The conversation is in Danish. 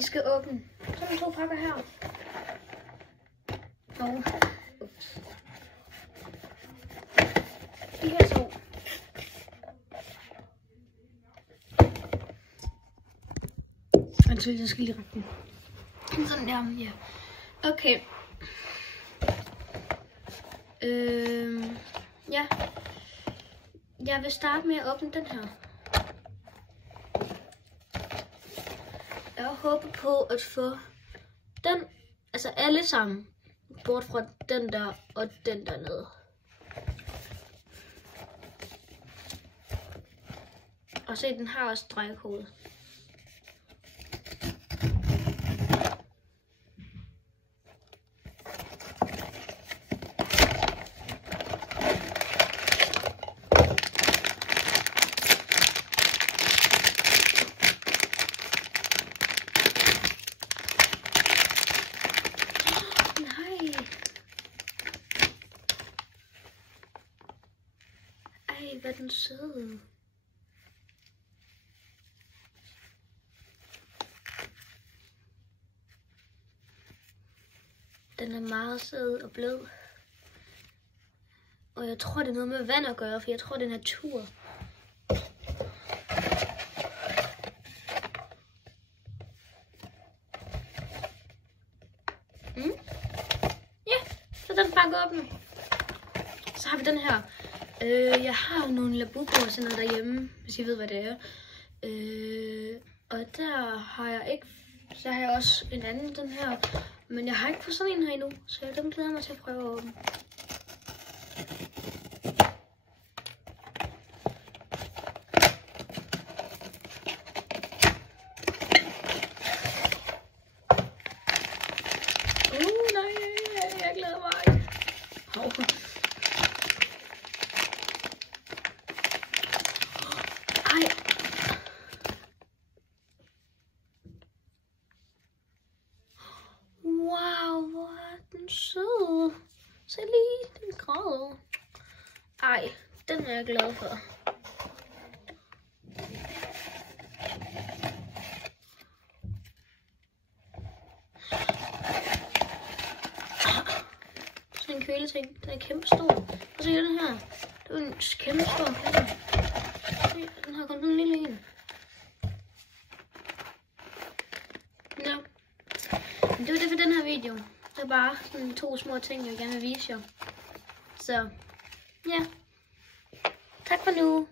Vi skal åbne sådan 2 pakker her. Og de her 2. Jeg skal lige række den. Sådan der, ja. Okay. Ja. Jeg vil starte med at åbne den her. Jeg håber på at få den, altså alle sammen, bort fra den der og den dernede. Og se, den har også stregkode. Hvad den søde. Den er meget sød og blød. Og jeg tror, det er noget med vand at gøre, for jeg tror, det er natur. Ja, så den pakke åbne. Så har vi den her. Jeg har nogle Labubu og sådan noget derhjemme, hvis I ved, hvad det er. Og der har jeg ikke, så har jeg også en anden, den her. Men jeg har ikke fået sådan en her endnu, så den glæder mig til at prøve at åbne. Nej, jeg glæder mig. Wow, hvor er den sød. Se lige, den græder. Ej, den er jeg glad for. Sådan en køleting, den er kæmpe stor. Og se den her. Det er en kæmpe stor kasse. Se, den har kun en lille en. Ja. Men det var det for den her video. Det er bare sådan 2 små ting, jeg gerne vil vise jer. Så, ja. Tak for nu.